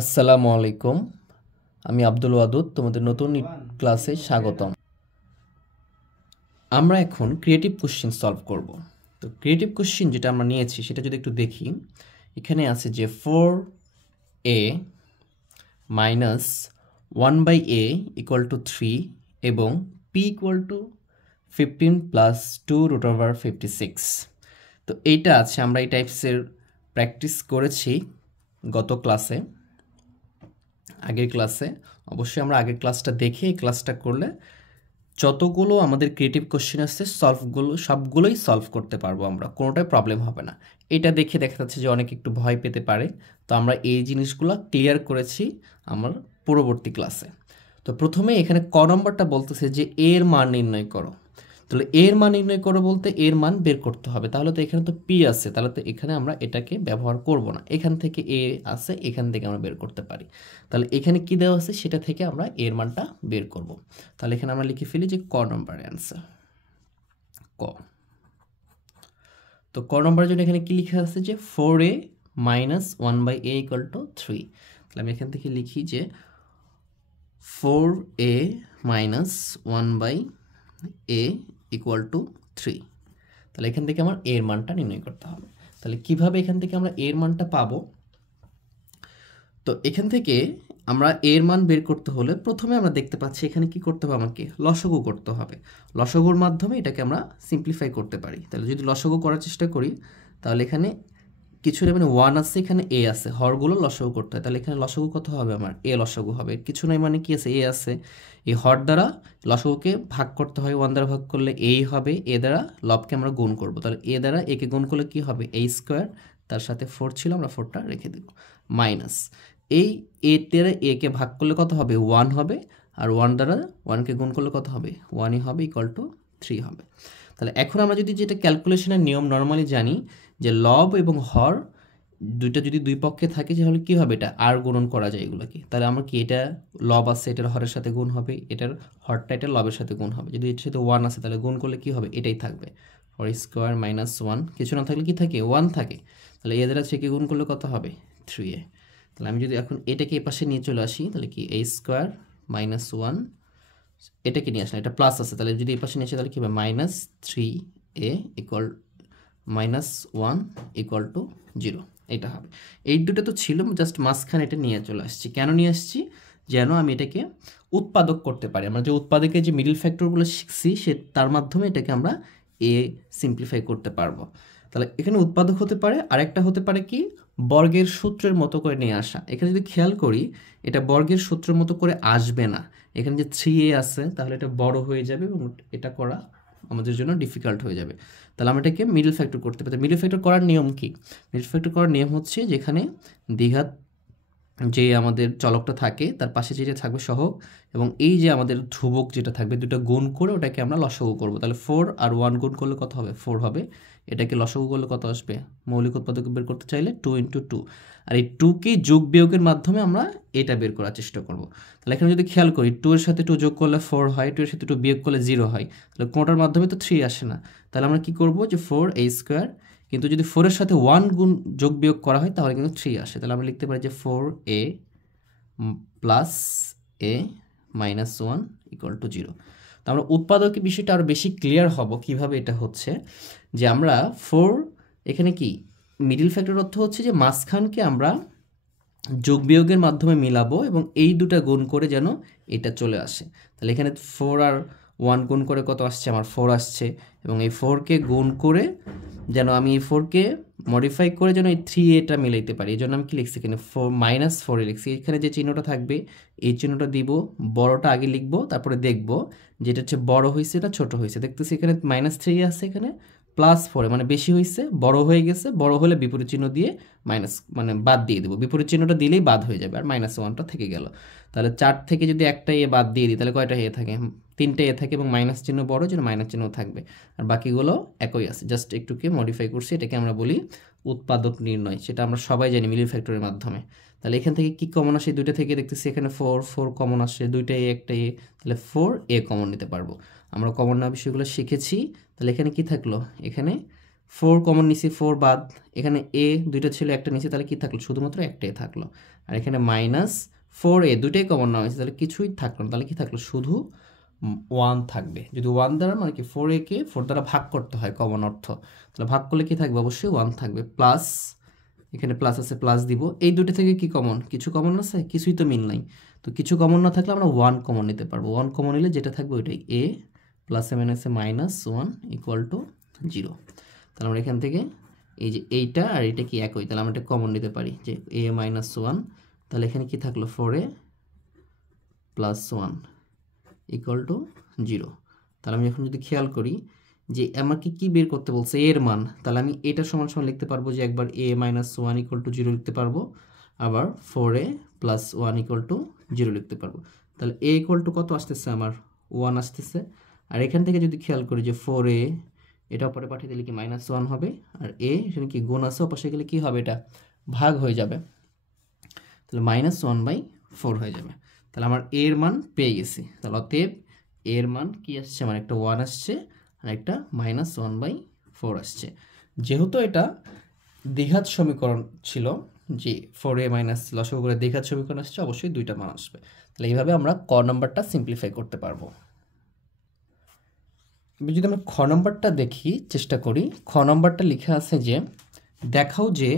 আসসালামু আলাইকুম। আমি আব্দুল ওয়াদুদ, তোমাদের নতুন ক্লাসে স্বাগতম। আমরা এখন ক্রিয়েটিভ কোশ্চেন সলভ করব। তো ক্রিয়েটিভ কোশ্চেন যেটা আমরা নিয়েছি সেটা যদি একটু দেখি, এখানে আছে যে 4a minus 1/a equal to 3 এবং p equal to 15 plus 2 root over 56। তো এইটা আছে, আমরা এই টাইপসের প্র্যাকটিস করেছি গত ক্লাসে, আগের ক্লাসে। অবশ্যই আমরা আগের ক্লাসটা দেখে এই ক্লাসটা করলে যতগুলো আমাদের ক্রিয়েটিভ কোশ্চেন আসছে সবগুলোই সলভ করতে পারবো আমরা, কোনোটাই প্রবলেম হবে না। এটা দেখে দেখা যাচ্ছে যে অনেকে একটু ভয় পেতে পারে, তো আমরা এই জিনিসগুলো ক্লিয়ার করেছি আমার পূর্ববর্তী ক্লাসে। তো প্রথমে এখানে ক নম্বরটা বলতেছে যে এর মান নির্ণয় করো। তাহলে এর মান নির্ণয় করো বলতে এর মান বের করতে হবে। তাহলে তো এখানে তো পি আছে, তাহলে তো এখানে আমরা এটাকে ব্যবহার করব না। এখান থেকে এ আছে, এখান থেকে আমরা বের করতে পারি। তাহলে এখানে কি দেওয়া আছে সেটা থেকে আমরা এর মানটা বের করব। তাহলে এখানে আমরা লিখে ফেলি যে ক নম্বরের অ্যান্সার ক। তো ক নম্বরের জন্য এখানে কি লিখা আছে যে 4a minus 1/a equal to 3। তাহলে আমি এখান থেকে লিখি যে 4a minus 1/a equal to 3। তাহলে এখান থেকে আমার এর মানটা নির্ণয় করতে হবে। তাহলে কিভাবে এখান থেকে আমরা এর মানটা পাবো? তো এখান থেকে আমরা এর মান বের করতে হলে প্রথমে আমরা দেখতে পাচ্ছি এখানে কি করতে হবে, আমাকে লসাগু করতে হবে। লসাগুর মাধ্যমে এটাকে আমরা সিম্পলিফাই করতে পারি। তাহলে যদি লসাগু করার চেষ্টা করি, তাহলে এখানে কিছু মানে 1 আছে, এখানে এ আছে, হরগুলো লসাগু করতে হয়। তাহলে এখানে লসাগু কত হবে, আমার এ লসাগু হবে। কিছু নাই মানে কি আছে, এ আছে, এই হর দ্বারা লসাগুকে ভাগ করতে হয়, 1 দ্বারা ভাগ করলে এই হবে, এ দ্বারা লবকে আমরা গুণ করব। তাহলে এ দ্বারা একে গুণ করলে কি হবে, a স্কোয়ার, তার সাথে 4 ছিল, আমরা 4টা রেখে দেব, মাইনাস এই এ দ্বারা এ কে ভাগ করলে কত হবে, 1 হবে, আর 1 দ্বারা 1কে গুণ করলে কত হবে, 1ই হবে, ইকুয়াল টু 3 হবে। তাহলে এখন আমরা যদি যেটা ক্যালকুলেশনের নিয়ম নর্মালি জানি যে লব এবং হর দুইটা যদি দুই পক্ষে থাকে তাহলে কি হবে, এটা আর গুণন করা যায় এগুলোকে। তাহলে আমরা কি, এটা লব আছে, এটার হরের সাথে গুণ হবে, এটার হরটা এটার লবের সাথে গুণ হবে। যদি এটার সাথে 1 আছে তাহলে গুণ করলে কি হবে, এটাই থাকবে, হর স্কোয়ার মাইনাস 1। কিছু না থাকলে কি থাকে, 1 থাকে। তাহলে এ দ্বারা থেকে গুণ করলে কত হবে, 3a। তাহলে আমি যদি এখন এটাকে এ পাশে নিয়ে চলে আসি, তাহলে কি a স্কোয়ার মাইনাস 1, এটাকে নিয়ে আসলাম, এটা প্লাস আছে, তাহলে যদি এই পাশে নিয়ে আসি তাহলে কি হবে, minus 3a equal minus 1 equal to 0, এটা হবে। এই দুটো তো ছিল, জাস্ট মাঝখানে এটা নিয়ে চলে আসছি। কেন নিয়ে আসছি, যেন আমি এটাকে উৎপাদক করতে পারি। আমরা যে উৎপাদকের যে মিডল ফ্যাক্টরগুলো শিখছি তার মাধ্যমে এটাকে আমরা এ সিম্পলিফাই করতে পারবো। তাহলে এখানে উৎপাদক হতে পারে, আরেকটা হতে পারে কি, বর্গের সূত্রের মতো করে নিয়ে আসা। এখানে যদি খেয়াল করি, এটা বর্গের সূত্রের মতো করে আসবে না। এখানে যে 3a আছে, তাহলে এটা বড় হয়ে যাবে এবং এটা করা আমাদের জন্য ডিফিকাল্ট হয়ে যাবে। তাহলে আমরা এটাকে মিডল ফ্যাক্টর করতে পারি। মিডল ফ্যাক্টর করার নিয়ম কি, মিডল ফ্যাক্টর করার নিয়ম হচ্ছে যেখানে দ্বিঘাত যে আমাদের চলকটা থাকে তার পাশে যেটা থাকবে সহগ, এবং এই যে আমাদের ধ্রুবক যেটা থাকবে, দুটো গুণ করে ওটাকে আমরা লসাগু করব। তাহলে 4 আর 1 গুণ করলে কত হবে, 4 হবে। এটাকে লসাগু করলে কত আসবে, মৌলিক উৎপাদক বের করতে চাইলে 2 × 2, আর এই 2কে যোগ বিয়োগের মাধ্যমে আমরা এটা বের করার চেষ্টা করব। তাহলে এখানে যদি খেয়াল করি, 2 এর সাথে 2 যোগ করলে 4 হয়, 2 এর সাথে 2 বিয়োগ করলে 0 হয়। তাহলে কোনটার মাধ্যমে তো 3 আসে না। তাহলে আমরা কি করব, যে 4a স্কোয়ার, কিন্তু যদি 4 এর সাথে 1 গুণ যোগ বিয়োগ করা হয় তাহলে কিন্তু 3 আসে। তাহলে আমরা লিখতে পারি যে 4a plus a minus 1 equal to 0। তো আমরা উৎপাদকের বিষয়টা আরও বেশি ক্লিয়ার হব কিভাবে এটা হচ্ছে, যে আমরা 4 এখানে কি মিডল ফ্যাক্টর অর্থ হচ্ছে যে মাঝখানকে আমরা যোগ বিয়োগের মাধ্যমে মিলাবো এবং এই দুটা গুণ করে যেন এটা চলে আসে। তাহলে এখানে 4 আর 1 গুণ করে কত আসছে, আমার 4 আসছে, এবং এই 4কে গুণ করে যেন আমি এই 4কে মডিফাই করে যেন এই 3a মিলাইতে পারি। এই জন্য আমি কি লিখছি, এখানে 4 মাইনাস 4 লিখছি। এখানে যে চিহ্নটা থাকবে এই চিহ্নটা দিব, বড়টা আগে লিখবো, তারপরে দেখবো যেটা হচ্ছে বড় হয়েছে এটা ছোট হয়েছে। দেখতেছি এখানে মাইনাস 3 আছে, এখানে প্লাস 4 মানে বেশি হয়েছে, বড় হয়ে গেছে। বড় হলে বিপরীত চিহ্ন দিয়ে মাইনাস মানে বাদ দিয়ে দেবো, বিপরীত চিহ্নটা দিলেই বাদ হয়ে যাবে, আর মাইনাস 1টা থেকে গেল। তাহলে 4 থেকে যদি একটা এ বাদ দিয়ে দিই তাহলে কয়টা এ থাকে, 3টে এ থাকে, এবং মাইনাস চিহ্ন বড় যেন মাইনাস চিহ্ন থাকবে, আর বাকিগুলো একই আছে, জাস্ট একটুকে মডিফাই করছি। এটাকে আমরা বলি উৎপাদক নির্ণয়, সেটা আমরা সবাই জানি মিডল ফ্যাক্টরের মাধ্যমে। তাহলে এখান থেকে কি কমন আসে, দুইটা থেকে দেখতেছি এখানে 4 কমন আসে, দুইটা এ একটা এ, তাহলে 4a কমন নিতে পারবো। আমরা কমন না বিষয়গুলো শিখেছি। তাহলে এখানে কি থাকলো, এখানে 4 কমন নিছি, 4 বাদ, এখানে a দুইটা ছিল একটা নিচে, তাহলে কি থাকলো, শুধুমাত্র একটাই থাকলো। আর এখানে -4a দুইটাই কমন নেওয়া হয়েছে, তাহলে কিছুই থাকলো না, তাহলে কি থাকলো, শুধু 1 থাকবে। যদি 1 দ্বারা মানে কি 4a কে 4 দ্বারা ভাগ করতে হয় কমন অর্থ, তাহলে ভাগ করলে কি থাকবে, অবশ্যই 1 থাকবে। প্লাস এখানে প্লাস আছে, প্লাস দিব। এই দুটো থেকে কি কমন, কিছু কমন আছে, কিছুই তো মিল নাই, তো কিছু কমন না থাকলে আমরা 1 কমন নিতে পারবো। 1 কমন নিলে যেটা থাকবে ওইটাই, a প্লাস মাইনাসে -1 ইকুয়াল টু 0। তাহলে আমরা এখান থেকে এই যে এইটা আর এটা কি একই, তাহলে আমরা এটা কমন নিতে পারি যে a -1, তাহলে এখানে কি থাকলো 4a প্লাস 1 ইকুয়াল টু 0। তাহলে আমি এখন যদি খেয়াল করি যে আমাকে কি বের করতে বলছে, এর মান, তাহলে আমি এটা সমান সমান লিখতে পারবো যে একবার a -1 ইকুয়াল টু 0 লিখতে পারবো, আবার 4a প্লাস 1 ইকুয়াল টু 0 লিখতে পারবো। তাহলে a ইকুয়াল টু কত আসতেছে, আমার 1 আসতেছে। আর এখান থেকে যদি খেয়াল করি যে 4a এটা অপরে পাঠিয়ে দিলে কি -1 হবে, আর a এখানে কি গুণ আছে, অপাশে গেলে কি হবে, এটা ভাগ হয়ে যাবে, তাহলে -1/4 হয়ে যাবে। তাহলে আমার a এর মান পেয়ে গেছি। তাহলে অতএব a এর মান কি আসছে, আমার একটা 1 আসছে আর একটা -1/4 আসছে। যেহেতু এটা দ্বিঘাত সমীকরণ ছিল, যে 4a মাইনাস লসাগু করে দ্বিঘাত সমীকরণ আসছে, অবশ্যই দুইটা মান আসবে। তাহলে এইভাবে আমরা ক নাম্বারটা সিম্পলিফাই করতে পারবো। যদি আমরা খ নাম্বারটা দেখি, চেষ্টা করি, খ নাম্বারটা লেখা আছে যে দেখাও যে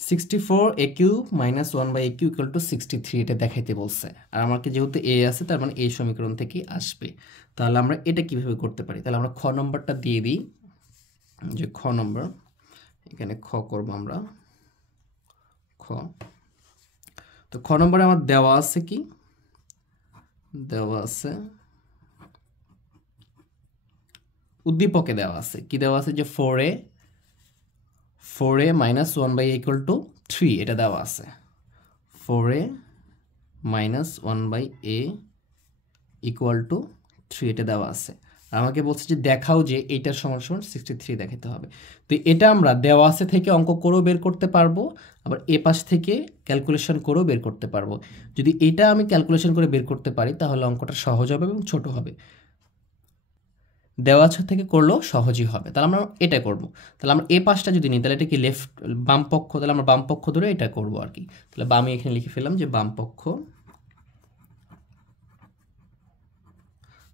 64aq - 1/aq ইকুয়াল টু 63, এটা দেখাইতে বলছে। আর আমাকে যেহেতু a আছে, তার মানে এই সমীকরণ থেকে আসবে। তাহলে আমরা এটা কিভাবে করতে পারি, তাহলে আমরা খ নম্বরটা দিয়ে দিই, যে খ নম্বর, এখানে খ করব আমরা, খ। তো খ নম্বরে আমার দেওয়া আছে কি, দেওয়া আছে উদ্দীপকে দেওয়া আছে কি, দেওয়া আছে যে 4a - 1/a ইকুয়াল টু 3, এটা দেওয়া আছে। 4a - 1/a ইকুয়াল টু 3, এটা দেওয়া আছে। আর আমাকে বলছে যে দেখাও যে এইটার সমান সমান 63 দেখাতে হবে। তো এটা আমরা দেওয়া আছে থেকে অঙ্ক করেও বের করতে পারবো, আবার এ পাশ থেকে ক্যালকুলেশন করেও বের করতে পারবো। যদি এটা আমি ক্যালকুলেশন করে বের করতে পারি তাহলে অঙ্কটা সহজ হবে এবং ছোট হবে, দেওয়া আছে থেকে করলেও সহজই হবে। তাহলে আমরা এটা করব। তাহলে আমরা এ পাশটা যদি নিই, তাহলে এটা কি লেফট, বাম পক্ষ, তাহলে আমরা বাম পক্ষ ধরে এটা করব আর কি। তাহলে বামে এখানে লিখে ফেললাম যে বাম পক্ষ,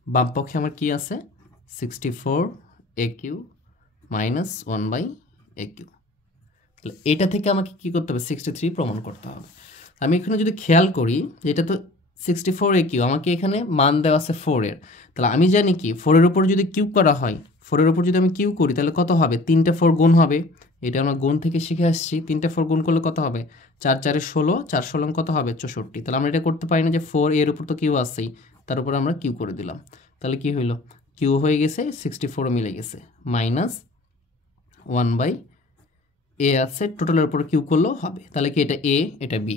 বাম পক্ষে আমার কি আছে, 64aq - 1/aq। তাহলে এটা থেকে আমাকে কি করতে হবে, 63 প্রমাণ করতে হবে। আমি এখানে যদি খেয়াল করি যে এটা তো 64aq, আমাকে এখানে মান দেওয়া আছে 4 এর, তাহলে আমি জানি কি 4 এর উপর যদি কিউব করা হয়, 4 এর উপর যদি আমি কিউব করি তাহলে কত হবে, 3টা 4 গুণ হবে। এটা আমরা গুণ থেকে শিখে আসছি, 3টা 4 গুণ করলে কত হবে, 4 4 16, 4 16 কত হবে 64। তাহলে আমরা এটা করতে পারি না যে 4 এর উপর তো কিউ আছেই, তার উপর আমরা কিউ করে দিলাম, তাহলে কি হইলো, কিউ হয়ে গেছে 64 মিলে গেছে, -1/a আছে, টোটালের উপর কিউ করলেও হবে। তাহলে কি এটা a, এটা b।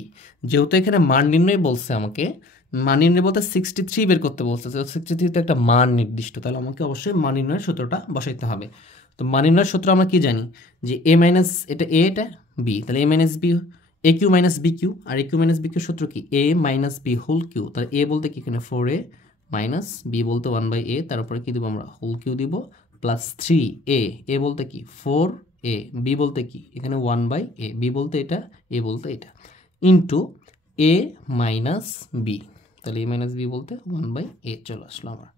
যেহেতু এখানে মান নির্ণয় বলছে, আমাকে মান নির্ণয় বলতে 63 বের করতে বলছে, 63 তো একটা মান নির্দিষ্ট, তাহলে আমাকে অবশ্যই মান নির্ণয়ের সূত্রটা বসাইতে হবে। তো মান নির্ণয়ের সূত্র আমরা কি জানি যে a মাইনাস এটা a, এটা b, তাহলে a minus b, aq minus bq, আর aq মাইনাস bq সূত্র কি, a minus b whole cube. তাহলে a বলতে কি এখানে 4a মাইনাস b বলতে 1/a, তার উপরে কি দিব আমরা, হোল কিউ দিব, প্লাস 3a, a বলতে কি 4a, b বলতে কি এখানে 1/a, b বলতে এটা, a বলতে এটা, ইন্টু a মাইনাস b, তাহলে a মাইনাস b বলতে 1/a চলে আসলো আমার।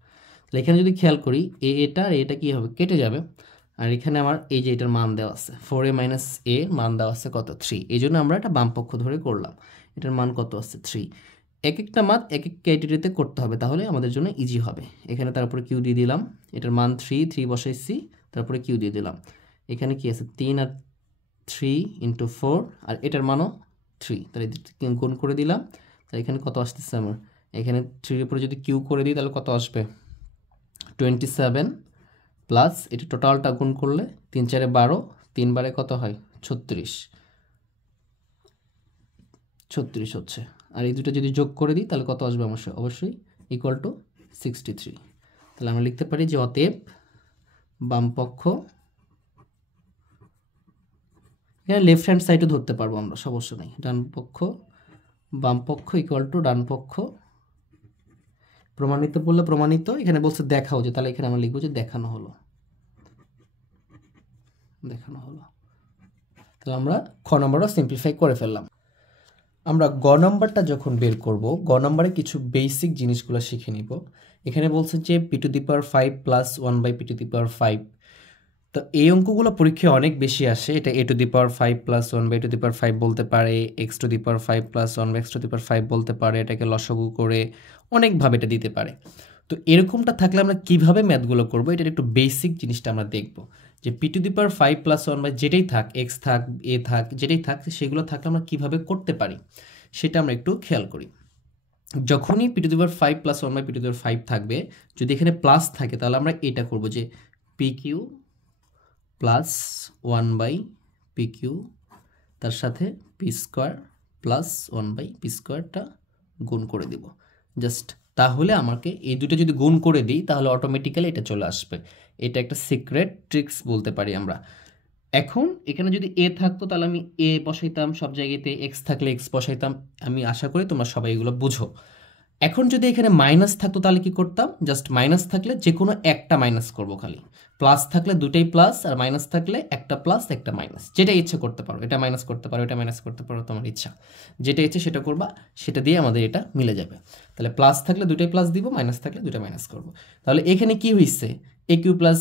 তাহলে এখানে যদি খেয়াল করি a, এটা আর এটা কি হবে, কেটে যাবে। আর এখানে আমার এই যে এটার মান দেওয়া আছে 4a মাইনাস a, মান দেওয়া আছে কত, 3, এই জন্য আমরা এটা বাম পক্ষ ধরে করলাম। এটার মান কত আছে, 3। এক একটা মান এক এক ক্রাইটেরিয়াতে করতে হবে, তাহলে আমাদের জন্য ইজি হবে। এখানে তারপরে কিউ দিয়ে দিলাম, এটার মান 3 বসাইছি, তারপরে কিউ দিয়ে দিলাম। এখানে কি আছে, 3 আর 3 ইন্টু 4, আর এটার মানও 3, তাহলে গুণ করে দিলাম। তাহলে এখানে কত আসতেছে আমার, এখানে 3 উপরে যদি কিউ করে দিই তাহলে কত আসবে, 27, প্লাস এটা টোটালটা গুণ করলে 3 4 12, 3 বারে কত হয় 36 হচ্ছে। আর এই দুটো যদি যোগ করে দিই তাহলে কত আসবে, অবশ্যই ইকুয়াল টু 63। তাহলে আমরা লিখতে পারি যে অতএব বাম পক্ষ, এখানে লেফট হ্যান্ড সাইডও ধরতে পারবো আমরা, সমস্যা নেই, ডান পক্ষ, বাম পক্ষ ইকুয়াল টু ডান পক্ষ, প্রমাণিত বললে প্রমাণিত, এখানে বলছে দেখাও যে, তাহলে এখানে আমরা লিখবো যে দেখানো হলো। দেখানো হলো। তাহলে আমরা খ নম্বরটা সিম্পলিফাই করে ফেললাম। আমরা গ নম্বরটা যখন বের করব, গ নম্বরে কিছু বেসিক জিনিসগুলো শিখে নিব। এখানে বলছে যে p⁵ প্লাস 1/p⁵। তো এই অঙ্কগুলো পরীক্ষায় অনেক বেশি আসে। এটা a⁵ প্লাস 1/5 বলতে পারে, x⁵ প্লাস 1/x⁵ বলতে পারে, এটাকে লসাগু করে অনেকভাবে এটা দিতে পারে। তো এরকমটা থাকলে আমরা কিভাবে ম্যাথগুলো করব, এটার একটু বেসিক জিনিসটা আমরা দেখব। যে p⁵ প্লাস 1 যেটাই থাক, x থাক, a থাক, যেটাই থাক, সেগুলো থাকলে আমরা কিভাবে করতে পারি সেটা আমরা একটু খেয়াল করি। যখনই p⁵ প্লাস 1/p⁵ থাকবে, যদি এখানে প্লাস থাকে তাহলে আমরা এটা করব যে pq প্লাস 1/pq তার সাথে p² প্লাস 1/p²টা গুণ করে দিব জাস্ট। তাহলে আমাকে এই দুটো যদি গুণ করে দিই তাহলে অটোমেটিক্যালি এটা চলে আসবে। এটা একটা সিক্রেট ট্রিক্স বলতে পারি আমরা। এখন এখানে যদি a থাকতো তাহলে আমি a বসাইতাম সব জায়গাতে, x থাকলে x বসাইতাম। আমি আশা করি তোমরা সবাই এগুলো বুঝো। এখন যদি এখানে মাইনাস থাকতো তাহলে কি করতাম, জাস্ট মাইনাস থাকলে যে কোনো একটা মাইনাস করব খালি। প্লাস থাকলে দুটাই প্লাস, আর মাইনাস থাকলে একটা প্লাস একটা মাইনাস, যেটা ইচ্ছে করতে পারো। এটা মাইনাস করতে পারো, এটা মাইনাস করতে পারো, তোমার ইচ্ছা যেটা ইচ্ছে সেটা করবা, সেটা দিয়ে আমাদের এটা মিলে যাবে। তাহলে প্লাস থাকলে দুটাই প্লাস দিব, মাইনাস থাকলে দুটা মাইনাস করব। তাহলে এখানে কি হয়েছে, a³ প্লাস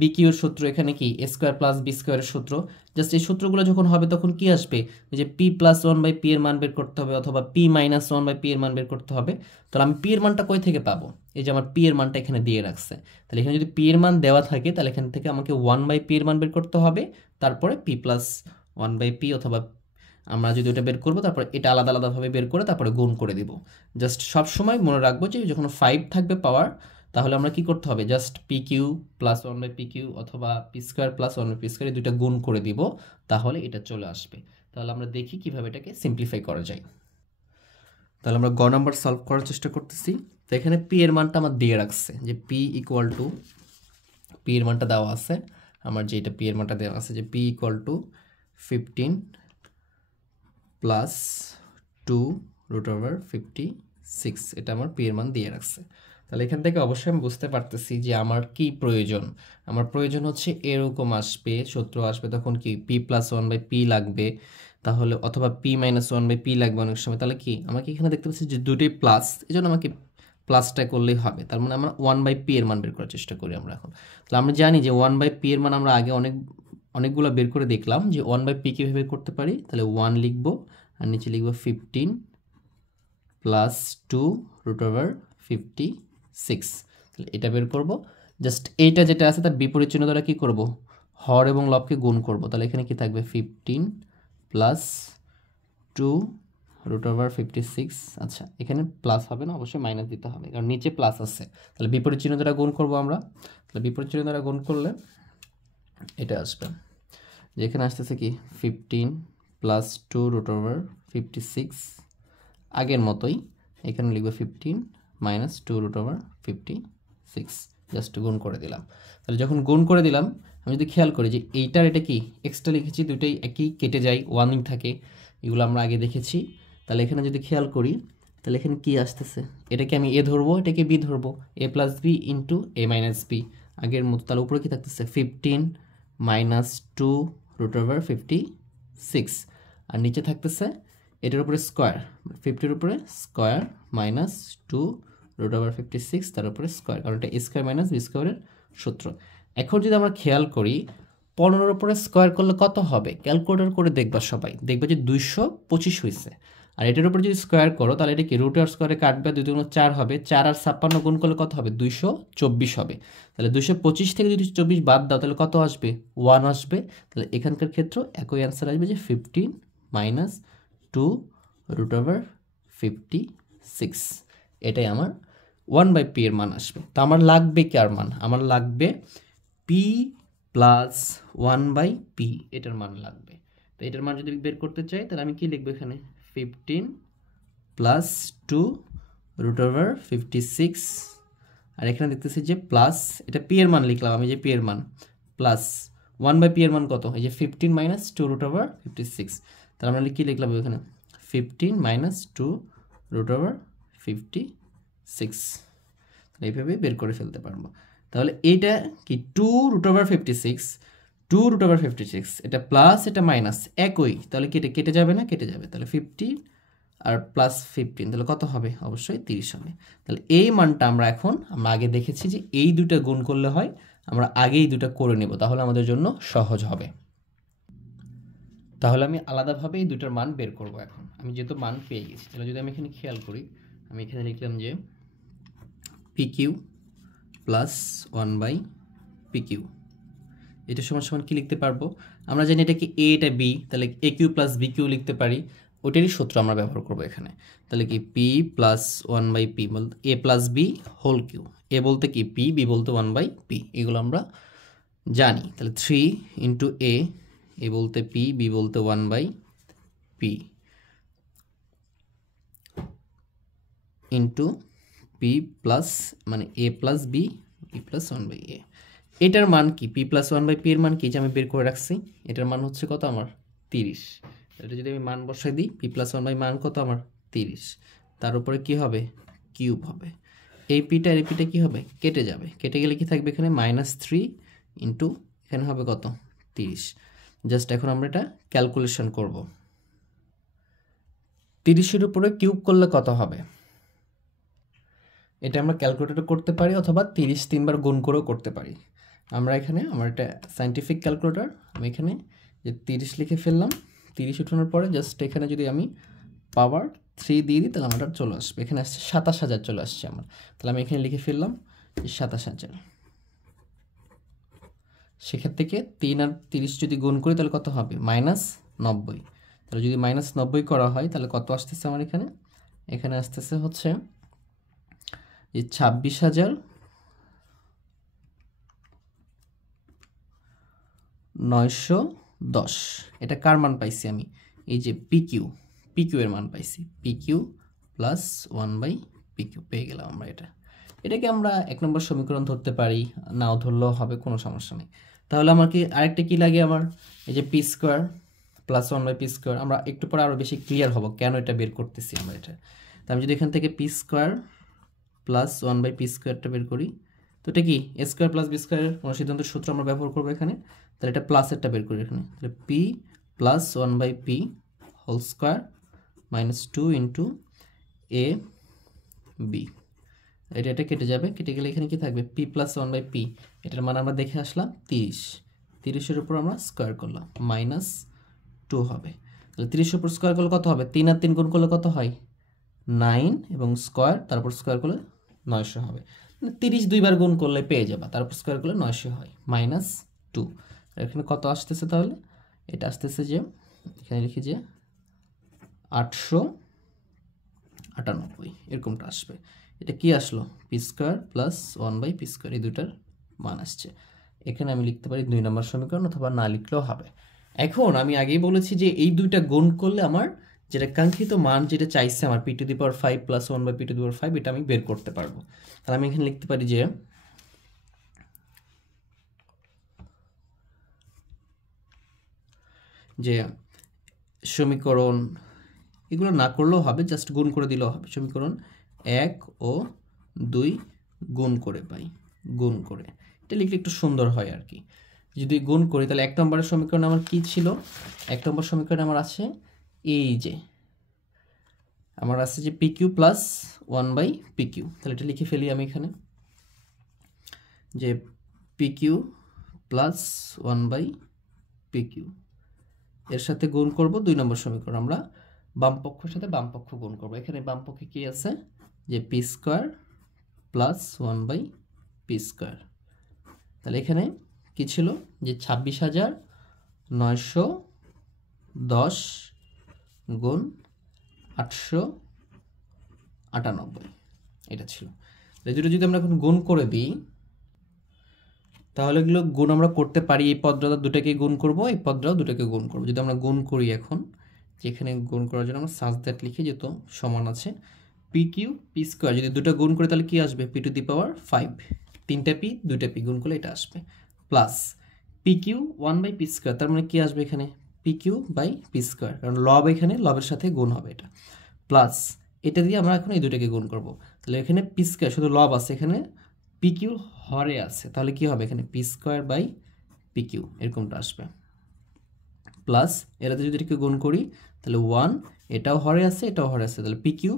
b³ এর সূত্র, এখানে কি a² প্লাস b² এর সূত্র। জাস্ট এই সূত্রগুলো যখন হবে তখন কি আসবে, যে p প্লাস 1/p এর মান বের করতে হবে, অথবা p মাইনাস 1/p এর মান বের করতে হবে। তাহলে আমি p এর মানটা কই থেকে পাবো, এই যে আমার p এর মানটা এখানে দিয়ে রাখছে। তাহলে এখানে যদি p এর মান দেওয়া থাকে তাহলে এখান থেকে আমাকে 1/p এর মান বের করতে হবে, তারপরে p প্লাস 1/p, অথবা আমরা যদি ওটা বের করবো তারপরে এটা আলাদা আলাদাভাবে বের করে তারপরে গুণ করে দিব। জাস্ট সব সময় মনে রাখবো যে যখন 5 থাকবে পাওয়ার, তাহলে আমরা কি করতে হবে, জাস্ট pq প্লাস 1/pq অথবা p² প্লাস 1/p² এই দুইটা গুণ করে দিব, তাহলে এটা চলে আসবে। তাহলে আমরা দেখি কিভাবে এটাকে সিম্পলিফাই করা যায়। তাহলে আমরা গ নাম্বার সলভ করার চেষ্টা করতেছি। তো এখানে p এর মানটা আমার দিয়ে রাখছে, যে p এর মানটা দেওয়া আছে আমার, যে এটা p এর মানটা দেওয়া আছে যে p = 15 প্লাস 2√56, এটা আমার p এর মান দিয়ে রাখছে। তাহলে এখান থেকে অবশ্যই আমি বুঝতে পারতেছি যে আমার কি প্রয়োজন। আমার প্রয়োজন হচ্ছে এরকম আসবে, সূত্র আসবে তখন কি p প্লাস 1/p লাগবে, তাহলে অথবা p মাইনাস 1/p লাগবে অনেক সময়। তাহলে কি আমাকে এখানে দেখতে পাচ্ছি যে দুটোই প্লাস, এই জন্য আমাকে প্লাসটা করলেই হবে। তার মানে আমরা 1/p এর মান বের করার চেষ্টা করি আমরা এখন। তাহলে আমরা জানি যে 1/p এর মান আমরা আগে অনেকগুলো বের করে দেখলাম যে 1/p কীভাবে বের করতে পারি। তাহলে 1 লিখবো আর নিচে লিখবো 15 প্লাস 2√56। তাহলে এটা বের করব। জাস্ট এইটা যেটা আছে তার বিপরীত চিহ্ন দ্বারা কী করব, হর এবং লবকে গুণ করব। তাহলে এখানে কি থাকবে 15 প্লাস 2√56। আচ্ছা, এখানে প্লাস হবে না, অবশ্যই মাইনাস দিতে হবে কারণ নিচে প্লাস আছে। তাহলে বিপরীত চিহ্ন দ্বারা গুণ করব আমরা। তাহলে বিপরীত চিহ্ন দ্বারা গুণ করলে এটা আসবে, যে এখানে আসতেছে কি 15 প্লাস 2√56, আগের মতোই এখানে লিখবো 15 মাইনাস 2√56, জাস্ট গুণ করে দিলাম। তাহলে যখন গুণ করে দিলাম, আমি যদি খেয়াল করি যে এইটার এটা কি এক্সট্রা লিখেছি, দুটোই একই কেটে যায়, ওয়ানই থাকে, এগুলো আমরা আগে দেখেছি। তাহলে এখানে যদি খেয়াল করি তাহলে এখানে কি আসতেছে, এটাকে আমি এ ধরবো, এটাকে বি ধরবো, a plus B into a minus B, আগের মতো। তাহলে উপরে কি থাকতেছে 15 মাইনাস 2√56, আর নিচে থাকতেছে এটার উপরে স্কোয়ার, 50-এর উপরে স্কোয়ার মাইনাস 2√56 তার উপরে স্কোয়ার, কারণ এটা স্কোয়ার মাইনাস বি স্কোয়ারের সূত্র। এখন যদি আমরা খেয়াল করি 15-এর উপরে স্কোয়ার করলে কত হবে, ক্যালকুলেটর করে দেখবা সবাই, দেখবে যে 225 হয়েছে। আর এটার উপরে যদি স্কোয়ার করো তাহলে এটা কি রুট আর স্কোয়ারে কাটবে, 2 × 4 হবে, 4 আর 56 গুণ করলে কত হবে, 224 হবে। তাহলে 225 থেকে যদি 24 বাদ দাও তাহলে কত আসবে, 1 আসবে। তাহলে এখানকার ক্ষেত্রে একই অ্যান্সার আসবে, যে 15 মাইনাস 2√56, এটাই আমার 1/p এর মান আসবে। তো আমার লাগবে কার মান, আমার লাগবে p প্লাস 1/p, এটার মান লাগবে। তো এটার মান যদি বের করতে চাই তাহলে আমি কি লিখবো এখানে 15 প্লাস 2√56, আর এখানে দেখতেছি যে প্লাস, এটা p এর মান লিখলাম আমি, যে p এর মান প্লাস 1/p এর মান কত, এই যে 15 মাইনাস 2√56। তাহলে আমরা কি লিখলাম এখানে 15 মাইনাস 2√56, এইভাবে বের করে ফেলতে পারবো। তাহলে এইটা কি 2√56 2√56 এটা প্লাস এটা মাইনাস একই, তাহলে কেটে যাবে না? কেটে যাবে। তাহলে 15 আর প্লাস 15 তাহলে কত হবে? অবশ্যই 30 হবে। তাহলে এই মানটা আমরা আগে দেখেছি যে এই দুটো গুণ করলে হয়, আমরা আগেই দুটো করে নেব, তাহলে আমাদের জন্য সহজ হবে। তাহলে আমি আলাদাভাবে এই দুটার মান বের করব। এখন আমি যেহেতু মান পেয়ে গেছি, তাহলে যদি আমি এখানে খেয়াল করি, আমি এখানে লিখলাম যে PQ প্লাস 1/PQ, এটা সমান সমান কি লিখতে পারবো? আমরা জানি এটাকে A, এটা B, তাহলে AQ প্লাস BQ লিখতে পারি। ওটারই সূত্র আমরা ব্যবহার করব এখানে। তাহলে কি P প্লাস 1/P বলতে A plus B whole cube. A বলতে কি P, B বলতে 1/P, এগুলো আমরা জানি। তাহলে 3 ইন্টু A, A বলতে P, B বলতে 1/P ইন্টু P প্লাস মানে A plus B, P plus 1/A। এটার মান কি? P প্লাস 1/P এর মান কি যে আমি বের করে রাখছি? এটার মান হচ্ছে কত আমার? 30। এটা যদি আমি মান বসাই দিই, P প্লাস 1/P মান কত আমার? 30। তার উপরে কি হবে? কিউব হবে। এই পিটা আর এই পিটা কি হবে? কেটে যাবে। কেটে গেলে কি থাকবে এখানে? -3 ইন্টু এখানে হবে কত? 30। জাস্ট এখন আমরা এটা ক্যালকুলেশন করব। 30-এর উপরে কিউব করলে কত হবে? এটা আমরা ক্যালকুলেটর করতে পারি অথবা 30 3বার গুণ করেও করতে পারি। আমরা এখানে আমার এটা সায়েন্টিফিক ক্যালকুলেটর, আমি এখানে যে 30 লিখে ফেললাম। 30 উঠানোর পরে জাস্ট এখানে যদি আমি পাওয়ার 3 দিয়ে দিই, তাহলে আমার চলে আসবে। এখানে আসছে 27,000 চলে আসছে আমার। তাহলে আমি এখানে লিখে ফেললাম যে 27,000। সেখান থেকে 3 আর 30 যদি গুণ করি তাহলে কত হবে? -90। তাহলে যদি -90 করা হয় তাহলে কত আসতেছে আমার এখানে? এখানে আসতেছে হচ্ছে যে 26,910। এটা কার মান পাইছি আমি? এই যে PQ এর মান পাইছি। PQ প্লাস 1/PQ পেয়ে গেলাম আমরা। এটাকে আমরা 1 নম্বর সমীকরণ ধরতে পারি, নাও ধরলেও হবে, কোনো সমস্যা নেই। তাহলে আমার কি আরেকটা কি লাগে আমার? এই যে P² প্লাস 1/P²। আমরা একটু পরে আরও বেশি ক্লিয়ার হব কেন এটা বের করতেছি আমরা এটা। তো আমি যদি এখান থেকে P² প্লাস 1/P² বের করি, তো এটা কি A² প্লাস B² অনুসিদ্ধান্তের সূত্র আমরা ব্যবহার করবো এখানে। তাহলে এটা প্লাসেরটা বের করি এখানে। তাহলে P plus 1/P whole square -2 into AB। এটা কেটে যাবে। কেটে গেলে এখানে কি থাকবে? P প্লাস 1/P, এটার মান আমরা দেখে আসলাম 30। 30-এর উপর আমরা স্কোয়ার করলাম, -2 হবে। তাহলে 30-এর উপর স্কোয়ার করলে কত হবে? 3 আর 3 গুণ করলে কত হয়? 9 এবং স্কোয়ার, তারপর স্কোয়ার করলে 900 হবে। 30 দুইবার গুণ করলে পেয়ে যাবা, তারপর স্কোয়ার করলে 900 হয়, -2। এখানে কত আসতেছে তাহলে? এটা আসতেছে যে এখানে লিখি যে 898 এরকমটা আসবে। এটা কি আসলো? P² প্লাস 1/P², এই দুটার মান আসছে। এখানে আমি লিখতে পারি 2 নম্বর সমীকরণ, অথবা না লিখলেও হবে। এখন আমি আগেই বলেছি যে এই দুইটা গুণ করলে আমার যেটা কাঙ্ক্ষিত মান যেটা চাইছে আমার P⁵ প্লাস 1/P⁵, এটা আমি বের করতে পারবো। তাহলে আমি এখানে লিখতে পারি যে সমীকরণ, এগুলো না করলেও হবে, জাস্ট গুণ করে দিলেও হবে। সমীকরণ 1 ও 2 গুণ করে পাই, গুণ করে। এটা লিখলে একটু সুন্দর হয় আর কি। যদি গুণ করি তাহলে 1 নম্বরের সমীকরণ আমার কি ছিল? 1 নম্বর সমীকরণ আমার আছে এই যে আমার আছে যে PQ প্লাস 1/PQ। তাহলে এটা লিখে ফেলি আমি এখানে যে PQ প্লাস 1/PQ এর সাথে গুণ করব 2 নম্বর সমীকরণ। আমরা বাম পক্ষের সাথে বাম পক্ষ গুণ করব। এখানে বাম পক্ষে কি আছে? যে P² প্লাস 1/P²। তাহলে এখানে কি ছিল? যে 26,910 গুণ 898, এটা ছিল। এই দুটো যদি আমরা এখন গুণ করে দিই, তাহলে এগুলো গুণ আমরা করতে পারি। এই পদটা দুটাকে গুণ করব, এই পদটাও দুটাকে গুণ করব। যদি আমরা গুণ করি এখন, যেখানে গুণ করার জন্য আমরা সাজ দ্যাট লিখি, যেহেতু সমান আছে PQ P² যদি দুটো গুণ করি তাহলে কি আসবে? P⁵, 3টা P 2টা P গুণ করলে এটা আসবে, প্লাস PQ 1/P², তার মানে কি আসবে এখানে? PQ/P², কারণ লব এখানে লবের সাথে গুণ হবে এটা, প্লাস এটা দিয়ে আমরা এখন এই দুটাকে গুণ করব। তাহলে এখানে P² শুধু লব আছে, এখানে PQ হরে আছে, তাহলে কি হবে? এখানে P² পি কিউ এরকমটা আসবে, প্লাস এটাতে যদি এটাকে গুণ করি তাহলে 1, এটাও হরে আছে এটাও হরে আছে, তাহলে P Q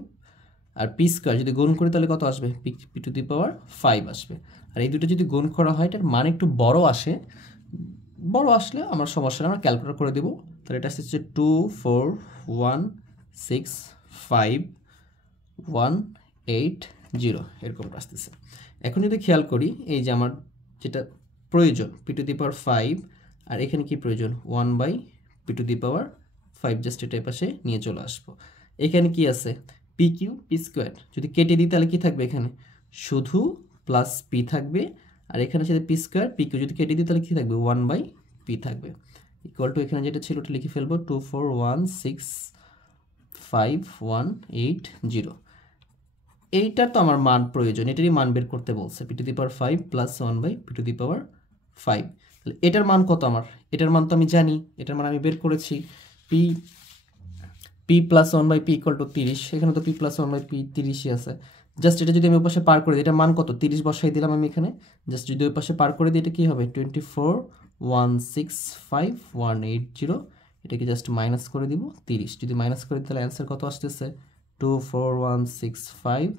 R P square যদি গুণ করি তাহলে কত আসবে, পি টু দি পাওয়ার 5 আসবে। আর এই দুটো যদি গুণ করা হয় এটার মান একটু বড় আসে, বড় আসলে আমার সমস্যা না, আমরা ক্যালকুলেট করে দেবো। তাহলে এটা আসছে 2 4 1 6 5 1 8 0 এরকমটা আসতেছে। এখন যদি খেয়াল করি এই যে আমার যেটা প্রয়োজন পি টু দি পাওয়ার 5, আর এখানে কি প্রয়োজন 1 by P to the power 5, just এটা পাশে নিয়ে চলে আসবো। এখানে কি আছে পি কিউ পি স্কোয়ার, যদি কেটে দিই তাহলে কি থাকবে এখানে শুধু প্লাস পি থাকবে, আর এখানে সাথে পি স্কোয়ার পি কিউ যদি কেটে দিই তাহলে কি থাকবে 1 বাই পি থাকবে, ইকুয়াল টু এখানে যেটা ছিল ওটা লিখে ফেলবো 2 4 1 6 5 1 8 0। এইটার তো আমার মান প্রয়োজন, এটারই মান বের করতে বলছে p to the power 5 plus 1 by P to the power 5। তাহলে এটার মান কত আমার, এটার মান তো আমি জানি, এটার মান আমি বের করেছি P P plus 1 by P equal to 30, এখানে তো পি প্লাস 1 বাই পি 30ই আছে। জাস্ট এটা যদি আমি ওই পাশে পার করে দিই, এটার মান কত 30 বসাই দিলাম আমি এখানে, জাস্ট যদি ওই পাশে পার করে দিই এটা কি হবে 24 165 180, এটাকে জাস্ট মাইনাস করে দিব 30, যদি মাইনাস করে দিই তাহলে অ্যান্সার কত আসতেছে 24165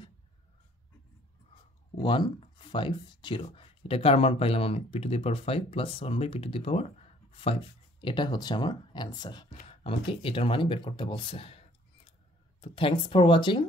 150। এটা কার মান পাইলাম আমি p to the power 5 plus 1 by P to the power 5, এটা হচ্ছে আমার অ্যান্সার, আমাকে এটার মানই বের করতে বলছে। তো থ্যাঙ্কস ফর ওয়াচিং।